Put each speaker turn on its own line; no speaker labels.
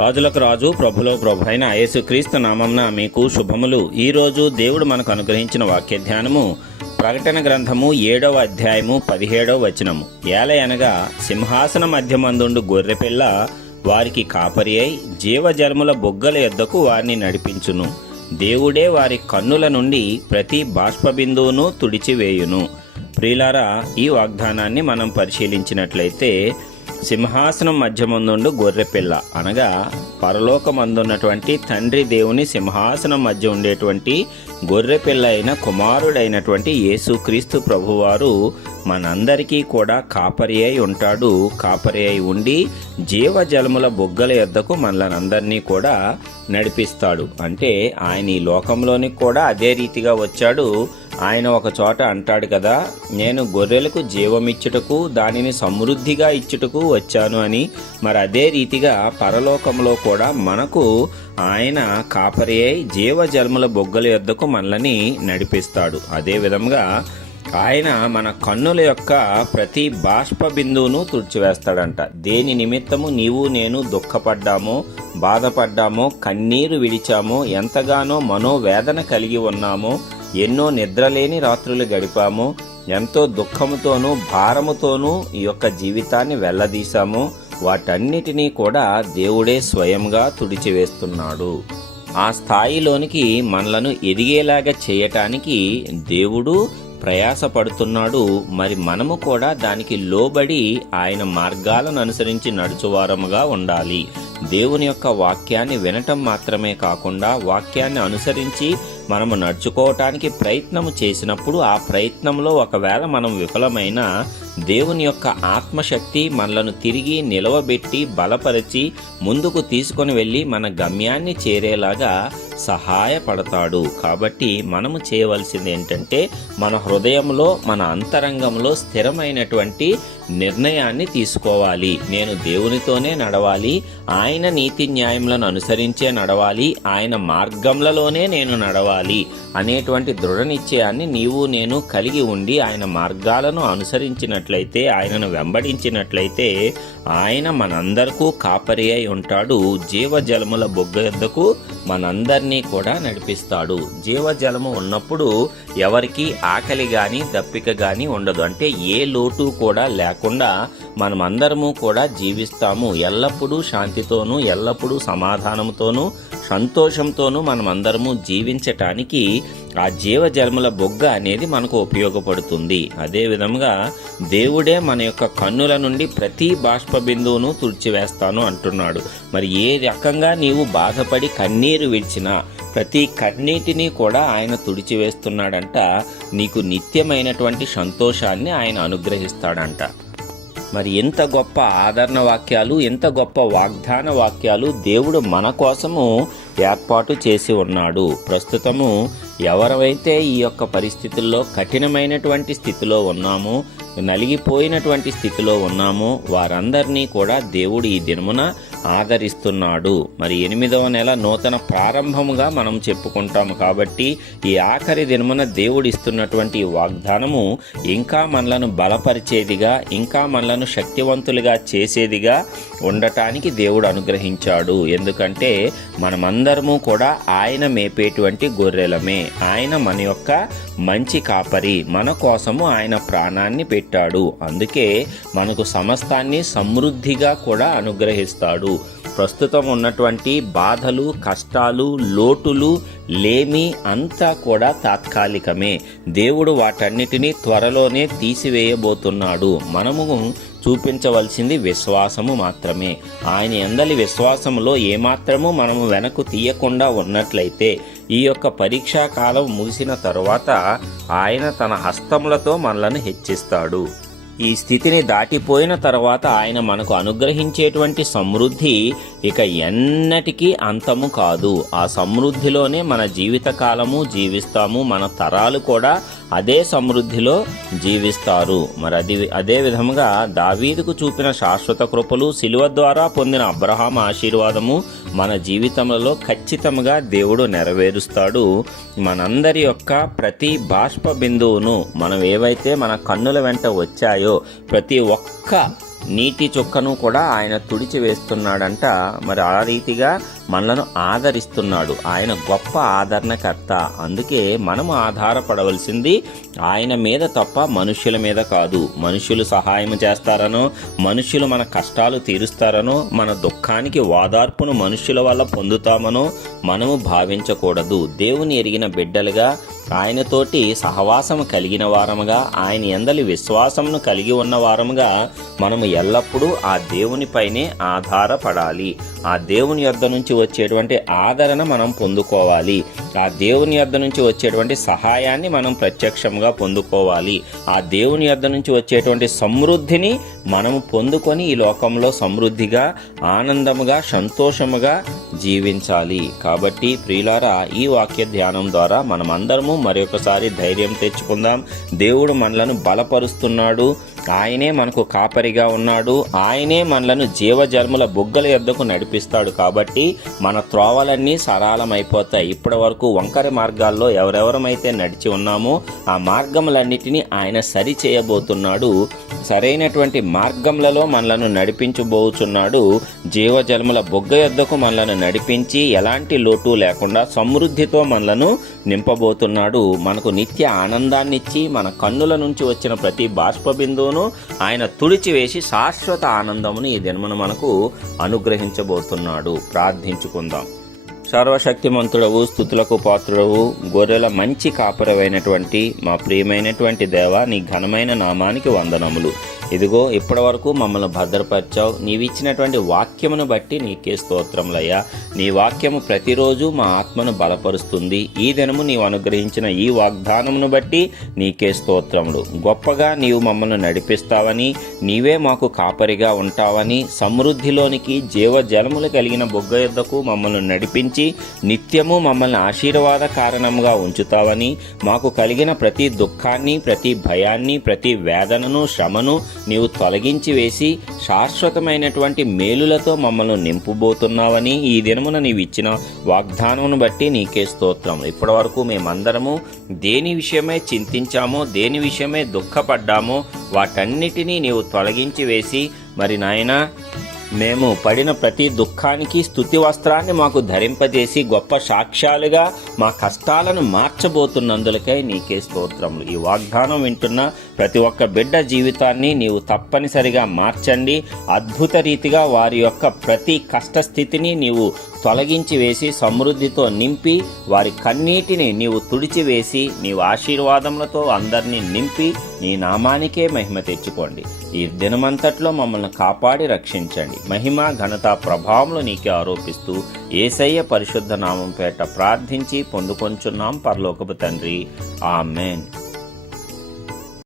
రాజులకు రాజు ప్రభులో ప్రభు అయిన యేసుక్రీస్తు నామంన మీకు శుభములు. ఈరోజు దేవుడు మనకు అనుగ్రహించిన వాక్య ధ్యానము ప్రకటన గ్రంథము ఏడవ అధ్యాయము పదిహేడవ వచనము. ఏలయనగా సింహాసన మధ్యమందుండు గొర్రెపిల్ల వారికి కాపరి అయి జీవజలముల బొగ్గల యొద్దకు వారిని నడిపించును. దేవుడే వారి కన్నుల నుండి ప్రతి బాష్పబిందువును తుడిచివేయును. ప్రియులారా ఈ వాగ్దానాన్ని మనం పరిశీలించినట్లయితే సింహాసనం మధ్యమందుండు గొర్రెపిల్ల అనగా పరలోకమందున్నటువంటి తండ్రి దేవుని సింహాసనం మధ్య ఉండేటువంటి గొర్రెపిల్ల అయిన కుమారుడైనటువంటి యేసుక్రీస్తు ప్రభువారు మనందరికీ కూడా కాపరి అయి ఉంటాడు. కాపరి అయి ఉండి జీవజలముల బొగ్గల యొద్దకు మనలందరినీ కూడా నడిపిస్తాడు. అంటే ఆయన ఈ లోకంలోనికి కూడా అదే రీతిగా వచ్చాడు. ఆయన ఒక చోట అంటాడు కదా నేను గొర్రెలకు జీవమిచ్చుటకు దానిని సమృద్ధిగా ఇచ్చుటకు వచ్చాను అని. మరి అదే రీతిగా పరలోకంలో కూడా మనకు ఆయన కాపరి అయి జీవజలముల బొగ్గల యొద్దకు మనల్ని నడిపిస్తాడు. అదే విధంగా ఆయన మన కన్నుల యొక్క ప్రతి బాష్ప బిందువును తుడిచివేస్తాడంట. దేని నిమిత్తము నీవు నేను దుఃఖపడ్డామో బాధపడ్డామో కన్నీరు విడిచామో ఎంతగానో మనోవేదన కలిగి ఉన్నామో ఎన్నో నిద్రలేని రాత్రులు గడిపాము. ఎంతో దుఃఖముతోనూ భారముతోనూ ఈ యొక్క జీవితాన్ని వెళ్ళదీశామో వాటన్నిటినీ కూడా దేవుడే స్వయంగా తుడిచివేస్తున్నాడు. ఆ స్థాయిలోనికి మనలను ఎదిగేలాగా చేయటానికి దేవుడు ప్రయాసపడుతున్నాడు. మరి మనము కూడా దానికి లోబడి ఆయన మార్గాలను అనుసరించి నడుచువారముగా ఉండాలి. దేవుని యొక్క వాక్యాన్ని వినటం మాత్రమే కాకుండా వాక్యాన్ని అనుసరించి మనము నడుచుకోవటానికి ప్రయత్నము చేసినప్పుడు ఆ ప్రయత్నంలో ఒకవేళ మనం విఫలమైన దేవుని యొక్క ఆత్మశక్తి మనలను తిరిగి నిలవబెట్టి బలపరిచి ముందుకు తీసుకొని వెళ్ళి మన గమ్యాన్ని చేరేలాగా సహాయపడతాడు. కాబట్టి మనము చేయవలసింది ఏంటంటే మన హృదయంలో మన అంతరంగంలో స్థిరమైనటువంటి నిర్ణయాన్ని తీసుకోవాలి. నేను దేవునితోనే నడవాలి. ఆయన నీతి న్యాయములను అనుసరించే నడవాలి. ఆయన మార్గంలలోనే నేను నడవాలి అనేటువంటి దృఢ నిశ్చయాన్ని నీవు నేను కలిగి ఉండి ఆయన మార్గాలను అనుసరించినట్లయితే ఆయనను వెంబడించినట్లయితే ఆయన మనందరకు కాపరి అయి ఉంటాడు. జీవజలముల బొగ్గ మనందరినీ కూడా నడిపిస్తాడు. జీవజలము ఉన్నప్పుడు ఎవరికి ఆకలి గాని దప్పిక గాని ఉండదు. అంటే ఏ లోటు కూడా లేకుండా మనమందరము కూడా జీవిస్తాము. ఎల్లప్పుడూ శాంతితోనూ ఎల్లప్పుడూ సమాధానంతోనూ సంతోషంతోనూ మనమందరము జీవించటానికి ఆ జీవజలముల బొగ్గ అనేది మనకు ఉపయోగపడుతుంది. అదేవిధంగా దేవుడే మన యొక్క కన్నుల నుండి ప్రతి బాష్ప బిందువును తుడిచివేస్తాను అంటున్నాడు. మరి ఏ రకంగా నీవు బాధపడి కన్నీరు విడిచిన ప్రతి కన్నీటిని కూడా ఆయన తుడిచివేస్తున్నాడంట. నీకు నిత్యమైనటువంటి సంతోషాన్ని ఆయన అనుగ్రహిస్తాడంట. మరి ఎంత గొప్ప ఆదరణ వాక్యాలు ఎంత గొప్ప వాగ్దాన వాక్యాలు దేవుడు మన కోసము ఏర్పాటు చేసి ఉన్నాడు. ప్రస్తుతము ఎవరైతే ఈ యొక్క పరిస్థితుల్లో కఠినమైనటువంటి స్థితిలో ఉన్నామో నలిగిపోయినటువంటి స్థితిలో ఉన్నామో వారందరినీ కూడా దేవుడు ఈ దినమున ఆదరిస్తున్నాడు. మరి ఎనిమిదవ నెల నూతన ప్రారంభముగా మనం చెప్పుకుంటాము కాబట్టి ఈ ఆఖరి దినమున దేవుడు ఇస్తున్నటువంటి వాగ్దానము ఇంకా మనలను బలపరిచేదిగా ఇంకా మనలను శక్తివంతులుగా చేసేదిగా ఉండటానికి దేవుడు అనుగ్రహించాడు. ఎందుకంటే మనమందరము కూడా ఆయన మేపేటువంటి గొర్రెలమే. ఆయన మన యొక్క మంచి కాపరి. మన కోసము ఆయన ప్రాణాన్ని పెట్టాడు. అందుకే మనకు సమస్తాన్ని సమృద్ధిగా కూడా అనుగ్రహిస్తాడు. ప్రస్తుతం ఉన్నటువంటి బాధలు కష్టాలు లోటులు లేమి అంతా కూడా తాత్కాలికమే. దేవుడు వాటన్నిటినీ త్వరలోనే తీసివేయబోతున్నాడు. మనము చూపించవలసింది విశ్వాసము మాత్రమే. ఆయన ఎందలి విశ్వాసములో ఏమాత్రము మనము వెనక్కు తీయకుండా ఉన్నట్లయితే ఈ యొక్క పరీక్షా కాలం ముగిసిన తరువాత ఆయన తన హస్తములతో మనలను హెచ్చిస్తాడు. ఈ స్థితిని దాటిపోయిన తర్వాత ఆయన మనకు అనుగ్రహించేటువంటి సమృద్ధి ఇక ఎన్నటికీ అంతము కాదు. ఆ సమృద్ధిలోనే మన జీవితకాలము జీవిస్తాము మన తరాలు కూడా అదే సమృద్ధిలో జీవిస్తారు. మరి అది అదే విధముగా దావీదుకు చూపిన శాశ్వత కృపలు శిలువ ద్వారా పొందిన అబ్రహాం ఆశీర్వాదము మన జీవితంలో ఖచ్చితంగా దేవుడు నెరవేరుస్తాడు. మనందరి యొక్క ప్రతి బాష్ప బిందువును మనం ఏవైతే మన కన్నుల వెంట వచ్చాయో ప్రతి ఒక్క నీటి చుక్కను కూడా ఆయన తుడిచి వేస్తున్నాడంట మరి ఆ రీతిగా మనలను ఆదరిస్తున్నాడు. ఆయన గొప్ప ఆదరణకర్త. అందుకే మనము ఆధారపడవలసింది ఆయన మీద తప్ప మనుషుల మీద కాదు. మనుషులు సహాయం చేస్తారనో మనుషులు మన కష్టాలు తీరుస్తారనో మన దుఃఖానికి వాదార్పును మనుషుల వల్ల పొందుతామనో మనము భావించకూడదు. దేవుని ఎరిగిన బిడ్డలుగా ఆయనతోటి సహవాసం కలిగిన వారముగా ఆయన ఎందలి విశ్వాసమును కలిగి ఉన్న వారముగా మనము ఎల్లప్పుడూ ఆ దేవునిపైనే ఆధారపడాలి. ఆ దేవుని యొద్ద నుంచి వచ్చేటువంటి ఆదరణ మనం పొందుకోవాలి. ఆ దేవుని యొద్ద నుంచి వచ్చేటువంటి సహాయాన్ని మనం ప్రత్యక్షంగా పొందుకోవాలి. ఆ దేవుని యొద్ద నుంచి వచ్చేటువంటి సమృద్ధిని మనము పొందుకొని ఈ లోకంలో సమృద్ధిగా ఆనందముగా సంతోషముగా జీవించాలి. కాబట్టి ప్రియులారా ఈ వాక్య ధ్యానం ద్వారా మనమందరము మరొకసారి ధైర్యం తెచ్చుకుందాం. దేవుడు మనలను బలపరుస్తున్నాడు. ఆయనే మనకు కాపరిగా ఉన్నాడు. ఆయనే మనలను జీవజన్ముల బుగ్గల ఎద్దకు నడిపిస్తాడు కాబట్టి మన త్రోవలన్నీ సరళమైపోతాయి. ఇప్పటి వరకు వంకర మార్గాల్లో ఎవరెవరమైతే నడిచి ఉన్నామో ఆ మార్గములన్నిటినీ ఆయన సరి చేయబోతున్నాడు సరైనటువంటి మార్గములలో మనలను నడిపించబోచున్నాడు. జీవజన్ముల బొగ్గ యొద్దకు మనలను నడిపించి ఎలాంటి లోటు లేకుండా సమృద్ధితో మనలను నింపబోతున్నాడు. మనకు నిత్య ఆనందాన్నిచ్చి మన కన్నుల నుంచి వచ్చిన ప్రతి బాష్ప బిందువును ఆయన తుడిచివేసి శాశ్వత ఆనందమును ఈ దినమును మనకు అనుగ్రహించబోతున్నాడు. ప్రార్థించుకుందాం. సర్వశక్తిమంతుడవు స్థుతులకు పాత్రుడవు గొర్రెల మంచి కాపురవైనటువంటి మా ప్రియమైనటువంటి దేవ నీ ఘనమైన నామానికి వందనములు. ఇదిగో ఇప్పటివరకు మమ్మల్ని భద్రపరిచావు. నీవిచ్చినటువంటి వాక్యమును బట్టి నీకే స్తోత్రములయ్యా. నీ వాక్యము ప్రతిరోజు మా ఆత్మను బలపరుస్తుంది. ఈ దినము నీవు అనుగ్రహించిన ఈ వాగ్దానమును బట్టి నీకే స్తోత్రములు. గొప్పగా నీవు మమ్మల్ని నడిపిస్తావని నీవే మాకు కాపరిగా ఉంటావని సమృద్ధిలోనికి జీవజలములు కలిగిన బొగ్గ యుద్ధకు మమ్మల్ని నడిపించి నిత్యము మమ్మల్ని ఆశీర్వాద కారణంగా ఉంచుతావని మాకు కలిగిన ప్రతి దుఃఖాన్ని ప్రతి భయాన్ని ప్రతి వేదనను శ్రమను నీవు తొలగించి వేసి శాశ్వతమైనటువంటి మేలులతో మమ్మల్ని నింపుబోతున్నావని ఈ దినమున నీవు ఇచ్చిన వాగ్దానమును బట్టి నీకే స్తోత్రం. ఇప్పటి వరకు మేమందరము దేని విషయమై చింతించామో దేని విషయమై దుఃఖపడ్డామో వాటన్నిటినీ నీవు తొలగించి వేసి మరి నాయనా మేము పడిన ప్రతి దుఃఖానికి స్థుతి వస్త్రాన్ని మాకు ధరింపజేసి గొప్ప సాక్ష్యాలుగా మా కష్టాలను మార్చబోతున్నందులకై నీకే స్తోత్రములు. ఈ వాగ్దానం వింటున్న ప్రతి ఒక్క బిడ్డ జీవితాన్ని నీవు తప్పనిసరిగా మార్చండి. అద్భుత రీతిగా వారి యొక్క ప్రతి కష్టస్థితిని నీవు తొలగించి వేసి సమృద్ధితో నింపి వారి కన్నీటిని నీవు తుడిచివేసి నీవు ఆశీర్వాదములతో అందరినీ నింపి నీ నామానికే మహిమ తెచ్చుకోండి. ఈ దినమంతట్లో మమ్మల్ని కాపాడి రక్షించండి. మహిమ ఘనత ప్రభావములు నీకే ఆరోపిస్తూ ఏసయ్య పరిశుద్ధ నామం పేట ప్రార్థించి పొందుకొంచున్నాం పరలోకపు తండ్రి. ఆమెన్.